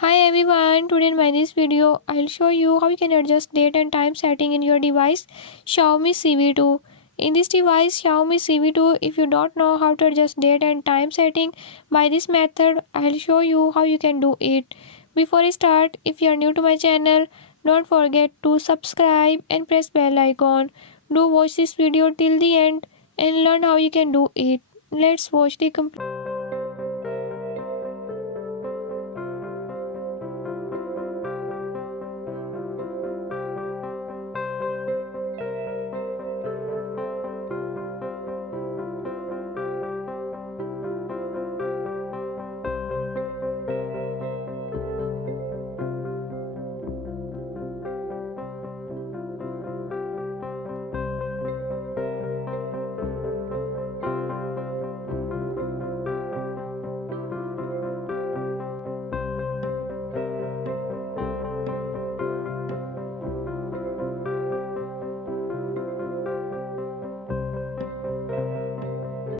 Hi everyone, today in my this video I'll show you how you can adjust date and time setting in your device Xiaomi Civi 2. In this device Xiaomi Civi 2, if you don't know how to adjust date and time setting by this method, I'll show you how you can do it. Before I start, if you are new to my channel, don't forget to subscribe and press bell icon. Do watch this video till the end and learn how you can do it. Let's watch the complete